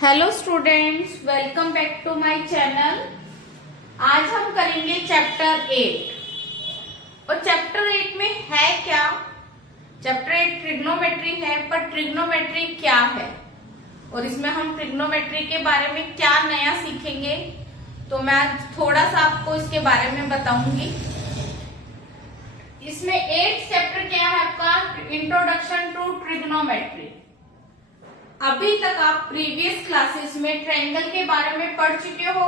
Hello students, welcome back to my channel. आज हम करेंगे चैप्टर 8 और चैप्टर 8 में है क्या। चैप्टर 8 ट्रिग्नोमेट्री है, पर ट्रिग्नोमेट्री क्या है और इसमें हम ट्रिग्नोमेट्री के बारे में क्या नया सीखेंगे, तो मैं आज थोड़ा सा आपको इसके बारे में बताऊंगी। इसमें 8 चैप्टर क्या है आपका, इंट्रोडक्शन टू ट्रिग्नोमेट्री। अभी तक आप प्रीवियस क्लासेस में ट्रायंगल के बारे में पढ़ चुके हो।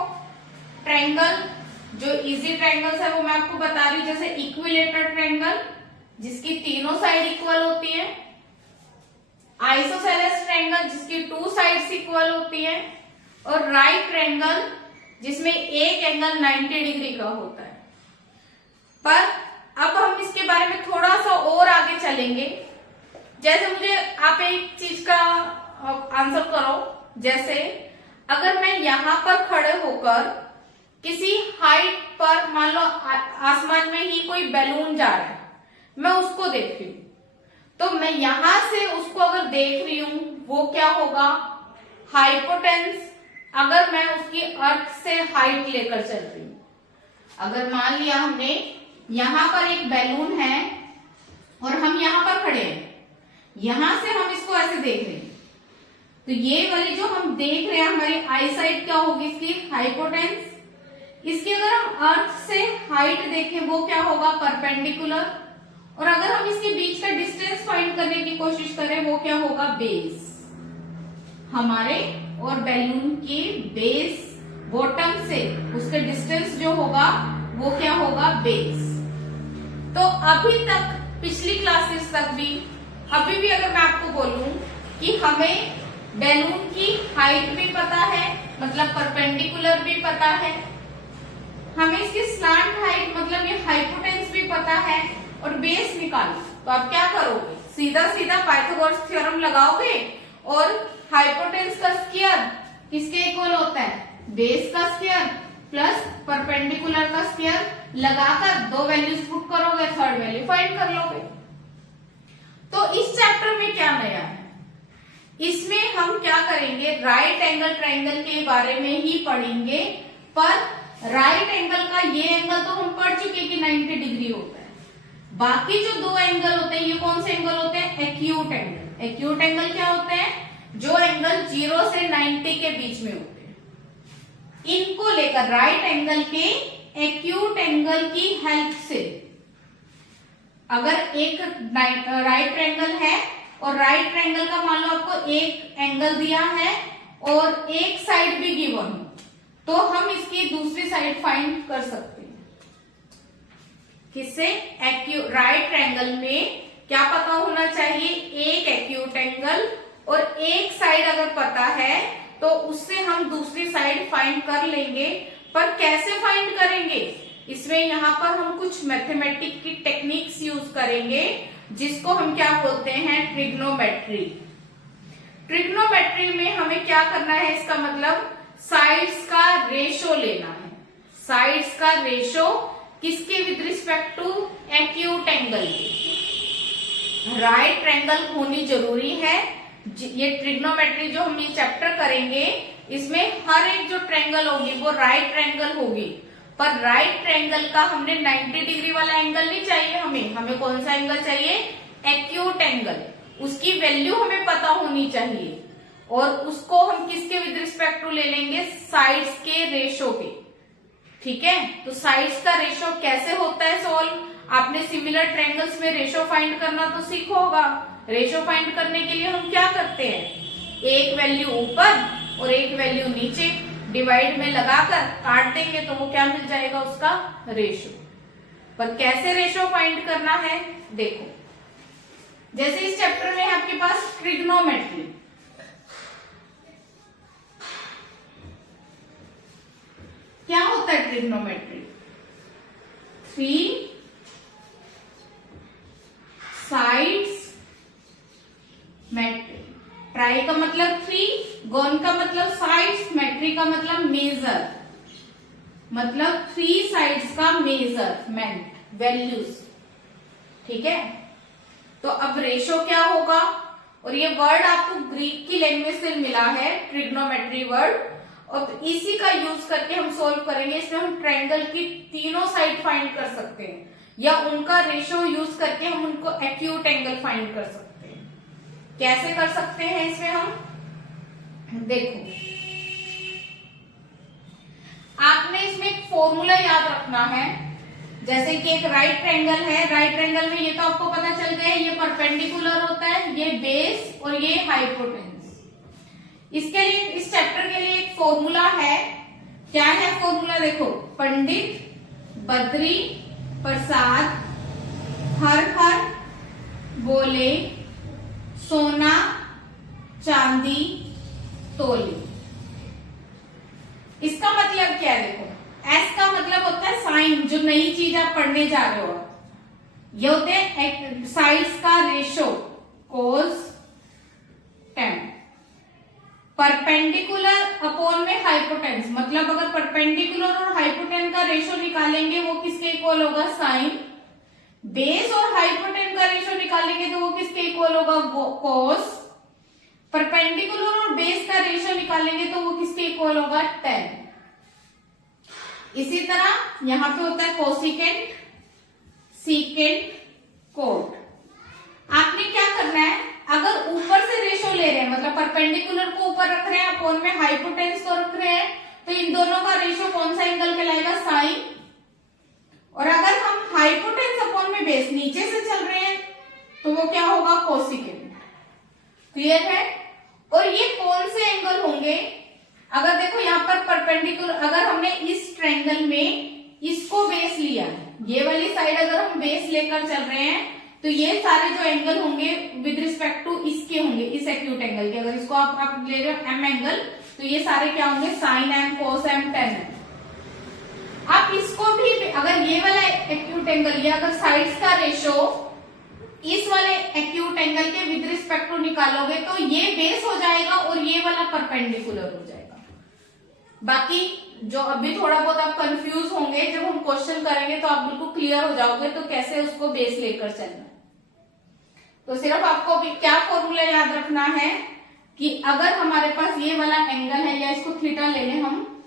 ट्रायंगल जो इजी ट्रायंगल्स है वो मैं आपको बता रही हूँ, जैसे इक्विलेटरल ट्रायंगल जिसकी तीनों साइड इक्वल होती है, आइसोसेलेस ट्रायंगल जिसकी 2 साइड्स इक्वल होती है, और राइट ट्रायंगल जिसमें एक एंगल 90 डिग्री का होता है। पर अब हम इसके बारे में थोड़ा सा और आगे चलेंगे। जैसे मुझे आप एक चीज का आंसर करो, जैसे अगर मैं यहां पर खड़े होकर किसी हाइट पर, मान लो आसमान में ही कोई बैलून जा रहा है, मैं उसको देख रही हूं, तो मैं यहां से उसको अगर देख रही हूं वो क्या होगा, हाइपोटेन्स। अगर मैं उसकी अर्थ से हाइट लेकर चल रही हूं, अगर मान लिया हमने यहां पर एक बैलून है और हम यहां पर खड़े हैं, यहां से हम इसको ऐसे देख रहे हैं, तो ये वाली जो हम देख रहे हैं हमारी आई साइड क्या होगी, इसकी हाइपोटेन्स। इसकी अगर हम अर्थ से हाइट देखें वो क्या होगा, परपेंडिकुलर। और अगर हम इसके बीच का डिस्टेंस फाइंड करने की कोशिश करें वो क्या होगा, बेस। हमारे और बैलून की बेस बॉटम से उसका डिस्टेंस जो होगा वो क्या होगा, बेस। तो अभी तक पिछली क्लासेस तक भी, अभी भी अगर मैं आपको बोलूं कि हमें बैलून की हाइट भी पता है, मतलब परपेंडिकुलर भी पता है, हमें इसकी स्लांट हाइट मतलब ये हाइपोटेन्स भी पता है, और बेस निकालो, तो आप क्या करोगे, सीधा सीधा पाइथागोरस थ्योरम लगाओगे और हाइपोटेन्स का स्क्वायर किसके इक्वल होता है, बेस का स्क्वायर प्लस परपेंडिकुलर का स्क्वायर लगाकर 2 वैल्यूज पुट करोगे, थर्ड वैल्यू फाइंड कर लोगे। तो इस चैप्टर में क्या नया है, इसमें हम क्या करेंगे, राइट एंगल ट्रायंगल के बारे में ही पढ़ेंगे। पर राइट एंगल का ये एंगल तो हम पढ़ चुके कि 90 डिग्री होता है। बाकी जो 2 एंगल होते हैं, ये कौन से एंगल होते हैं, एक्यूट एंगल। एक्यूट एंगल क्या होते हैं, जो एंगल 0 से 90 के बीच में होते हैं। इनको लेकर राइट एंगल के एक्यूट एंगल की हेल्प से, अगर एक राइट ट्रायंगल है और राइट ट्रायंगल का मान लो आपको एक एंगल दिया है और एक साइड भी गिवन हो, तो हम इसकी दूसरी साइड फाइंड कर सकते हैं। किससे, राइट ट्रायंगल में क्या पता होना चाहिए, एक एक्यूट एंगल, और एक साइड अगर पता है तो उससे हम दूसरी साइड फाइंड कर लेंगे। पर कैसे फाइंड करेंगे, इसमें यहां पर हम कुछ मैथमेटिक की टेक्निक्स यूज करेंगे जिसको हम क्या बोलते हैं, ट्रिग्नोमेट्री। ट्रिग्नोमेट्री में हमें क्या करना है, इसका मतलब साइड्स का रेशो लेना है। साइड्स का रेशो किसके with respect to, acute angle के। राइट ट्रायंगल होनी जरूरी है। ये ट्रिग्नोमेट्री जो हम ये चैप्टर करेंगे, इसमें हर एक जो ट्रायंगल होगी वो राइट ट्रायंगल होगी। पर राइट ट्रायंगल का हमने 90 डिग्री वाला एंगल नहीं चाहिए, हमें कौन सा एंगल चाहिए, एक्यूट एंगल। उसकी वैल्यू हमें पता होनी चाहिए, और उसको हम किसके विद रिस्पेक्ट टू ले लेंगे, साइड्स के रेशो के। ठीक है, तो साइड्स का रेशो कैसे होता है सॉल्व, आपने सिमिलर ट्रायंगल्स में रेशो फाइंड करना तो सीखा होगा। रेशो फाइंड करने के लिए हम क्या करते हैं, एक वैल्यू ऊपर और एक वैल्यू नीचे, डिवाइड में लगाकर काट देंगे तो वो क्या मिल जाएगा, उसका रेशो। पर कैसे रेशो फाइंड करना है, देखो जैसे इस चैप्टर में आपके पास ट्रिग्नोमेट्री, क्या होता है ट्रिग्नोमेट्री, 3 साइड्स मेट्री। ट्राई का मतलब 3, गोन का मतलब साइड्स, मेट्री का मतलब मेजर, मतलब 3 साइड्स का मेजरमेंट, वैल्यूज। ठीक है, तो अब रेशो क्या होगा, और ये वर्ड आपको ग्रीक की लैंग्वेज से मिला है, ट्रिग्नोमेट्री वर्ड, और इसी का यूज करके हम सोल्व करेंगे। इसमें हम ट्रायंगल की तीनों साइड फाइंड कर सकते हैं, या उनका रेशियो यूज करके हम उनको एक्यूट एंगल फाइंड कर सकते हैं। कैसे कर सकते हैं इसमें हम देखो, आपने इसमें एक फॉर्मूला याद रखना है। जैसे कि एक राइट ट्रायंगल है, राइट ट्रायंगल में ये तो आपको पता चल गया है, ये परपेंडिकुलर होता है, ये बेस और ये हाइपोटेन्यूज। इसके लिए, इस चैप्टर के लिए एक फॉर्मूला है। क्या है फॉर्मूला देखो, पंडित बद्री प्रसाद हर हर बोले सोना चांदी तोले। इसका मतलब क्या है देखो, एस का मतलब होता है साइन, जो नई चीज आप पढ़ने जा रहे हो। ये होते हैं साइड्स का रेशो, कोस टेन। परपेंडिकुलर अपॉन में हाइपोटेन्स, मतलब अगर परपेंडिकुलर और हाइपोटेन का रेशो निकालेंगे वो किसके इक्वल होगा, साइन। बेस और हाइपोटेन का रेशो निकालेंगे तो वो किसके इक्वल होगा, कोस। परपेंडिकुलर और बेस का रेशो निकालेंगे तो वो किसके इक्वल होगा, टेन। इसी तरह यहां पे होता है कोसिकेंट, सीकेंट, कोट। आपने क्या करना है, अगर ऊपर से रेशो ले रहे हैं, मतलब परपेंडिकुलर को ऊपर रख रहे हैं, अपॉन में हाइपोटेन्स को रख रहे हैं, तो इन दोनों का रेशो कौन सा एंगल कहलाएगा, साइन। और अगर हम हाइपोटेन्स अपॉन में बेस नीचे से चल रहे हैं तो वो क्या होगा, कोसिकेंट। क्लियर है। और ये कौन से एंगल होंगे, अगर देखो यहाँ पर परपेंडिकुलर, अगर हमने इस ट्रायंगल में इसको बेस लिया है, ये वाली साइड अगर हम बेस लेकर चल रहे हैं, तो ये सारे जो एंगल होंगे विद रिस्पेक्ट टू इसके होंगे, इस एक्यूट एंगल के। अगर इसको आप ले रहे हो एम एंगल, तो ये सारे क्या होंगे, साइन एम, कोस एम, टेन एम। आप इसको भी, अगर ये वाला एक्यूट एंगल, या अगर साइड्स का रेशो इस वाले एक्यूट एंगल के विद रिस्पेक्ट टू निकालोगे तो ये बेस हो जाएगा और ये वाला परपेंडिकुलर हो जाएगा। बाकी जो अभी थोड़ा बहुत आप कंफ्यूज होंगे, जब हम क्वेश्चन करेंगे तो आप बिल्कुल क्लियर हो जाओगे तो कैसे उसको बेस लेकर चलना। तो सिर्फ आपको अभी क्या फॉर्मूला याद रखना है कि अगर हमारे पास ये वाला एंगल है, या इसको थीटा ले लें हम,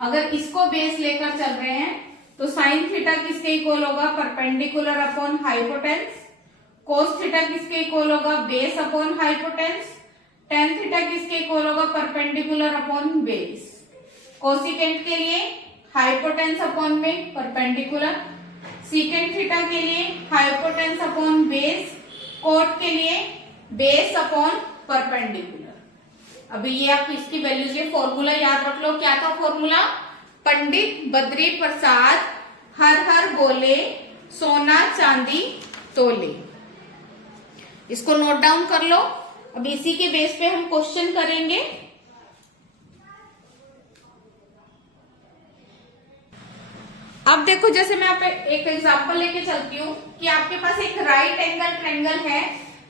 अगर इसको बेस लेकर चल रहे हैं तो साइन थीटा किसके इक्वल होगा, परपेंडिकुलर अपॉन हाइपोटेन्स। कोस थीटा किसके इक्वल होगा, बेस अपॉन हाइपोटेन्स। टेन थीटा किसके इक्वल होगा, परपेंडिकुलर अपॉन बेस। कोसिकेंट के लिए हाइपोटेन्स अपॉन में परपेंडिकुलर, सीकेंट थीटा के लिए हाइपोटेन्स अपॉन बेस, कोट के लिए बेस अपॉन परपेंडिकुलर। अभी ये आप इसकी वैल्यूज, ये फॉर्मूला याद रख लो। क्या था फॉर्मूला, पंडित बद्री प्रसाद हर हर बोले सोना चांदी तोले। इसको नोट डाउन कर लो। अब इसी के बेस पे हम क्वेश्चन करेंगे। अब देखो, जैसे मैं आप एक एग्जांपल लेके चलती हूँ कि आपके पास एक राइट एंगल ट्रायंगल है।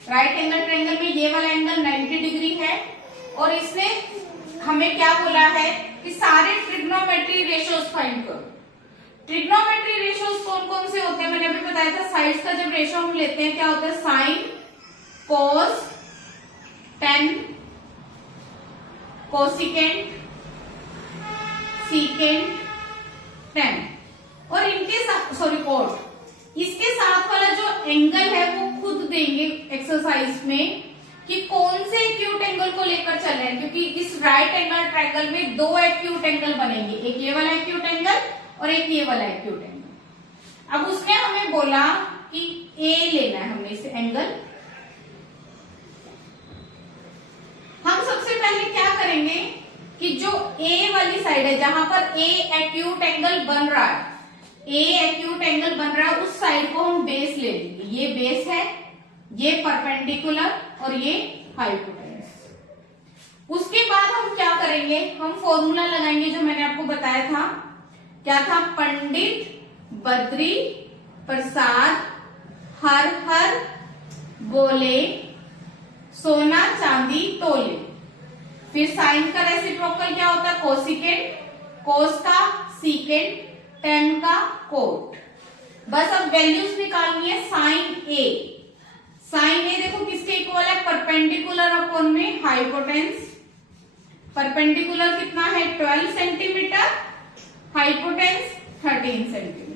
राइट एंगल ट्रायंगल में ये वाला एंगल 90 डिग्री है, और इसने हमें क्या बोला है कि सारे ट्रिग्नोमेट्री रेशियोज फाइंड करो। ट्रिग्नोमेट्री रेशियोज कौन कौन से होते हैं, मैंने अभी बताया था। साइड्स का जब रेशियो हम लेते हैं क्या होता है, साइन, कोस, टेन, कोसिकेंट, सीकेंट, टेन। और इनके साथ, सॉरी कोट, इसके साथ वाला जो एंगल है वो खुद देंगे एक्सरसाइज में कि कौन से एक्यूट एंगल को लेकर चल रहे हैं, क्योंकि इस राइट एंगल ट्रायंगल में दो एक्यूट एंगल बनेंगे, एक ये वाला एक्यूट एंगल और एक ये वाला एक्यूट एंगल। अब उसने हमें बोला कि ए लेना है हमने इस एंगल। हम सबसे पहले क्या करेंगे कि जो ए वाली साइड है, जहां पर ए एक्यूट एंगल बन रहा है, ए एक्यूट एंगल बन रहा है, उस साइड को हम बेस ले लेंगे। ये बेस है, ये परपेंडिकुलर और ये हाइपोटेन्यूज। उसके बाद हम क्या करेंगे, हम फॉर्मूला लगाएंगे जो मैंने आपको बताया था। क्या था, पंडित बद्री प्रसाद हर हर बोले सोना चांदी तोले। फिर साइन का रेसिप्रोकल क्या होता है, कोसिकेंट, कोस का सीकेंट, टेन का कोट। बस अब वैल्यूज निकालनी है। साइन ए, साइन ए देखो किसके इक्वल है, परपेंडिकुलर अपॉन में हाइपोटेन्स। परपेंडिकुलर कितना है 12 सेंटीमीटर, हाइपोटेन्स 13 सेंटीमीटर।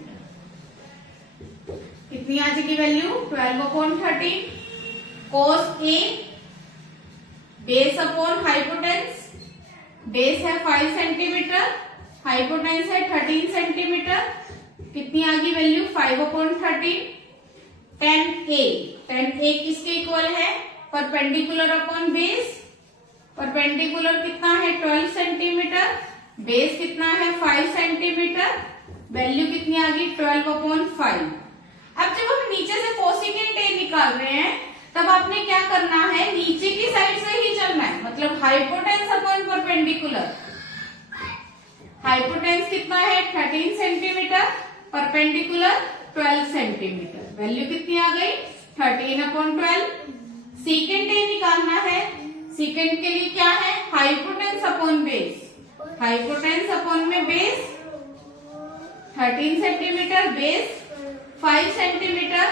कितनी आ जाएगी वैल्यू 12 अपॉन 13। कोस ए बेस अपॉन हाइपोटेन्स, बेस है 5 सेंटीमीटर, हाइपोटेन्स है 13 सेंटीमीटर। कितनी आ गई वैल्यू 5 अपॉन 13। टेन ए किसके इक्वल है, परपेंडिकुलर अपॉन बेस। परपेंडिकुलर कितना है 12 सेंटीमीटर, बेस कितना है 5 सेंटीमीटर। वैल्यू कितनी आ गई 12 अपॉन 5। अब जब हम नीचे से कोसिकेंट ए निकाल रहे हैं तब आपने क्या करना है, नीचे की साइड से ही चलना है, मतलब हाइपोटेन्स अपॉन परपेंडिकुलर। हाइपोटेन्स कितना है 13 सेंटीमीटर, परपेंडिकुलर 12 सेंटीमीटर। वैल्यू कितनी आ गई 13 अपॉन 12। सीकेंट ए निकालना है, सीकेंट के लिए क्या है, हाइपोटेन्स अपॉन बेस। हाइपोटेन्स अपॉन में base 13 centimetre, base 5 centimetre.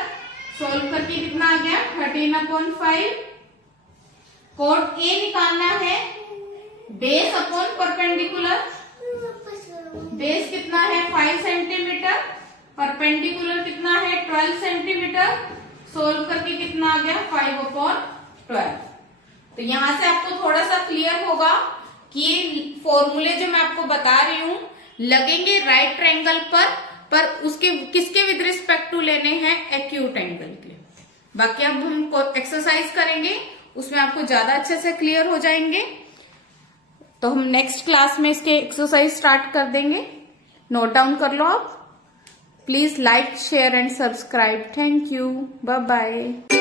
Solve करके कितना आ गया 13 अपॉन 5। कोड ए निकालना है, बेस अपॉन परपेंडिकुलर। बेस कितना है 5 सेंटीमीटर, परपेंडिकुलर कितना है 12 सेंटीमीटर। सोल्व करके कितना आ गया 5 अपॉन 12। तो यहां से आपको थोड़ा सा क्लियर होगा कि ये फॉर्मूले जो मैं आपको बता रही हूं लगेंगे राइट ट्रायंगल पर उसके किसके विद रिस्पेक्ट टू लेने हैं, एक्यूट एंगल के। बाकी अब हम एक्सरसाइज करेंगे उसमें आपको ज्यादा अच्छे से क्लियर हो जाएंगे। तो हम नेक्स्ट क्लास में इसके एक्सरसाइज स्टार्ट कर देंगे। नोट डाउन कर लो आप। Please like share and subscribe. Thank you, bye bye.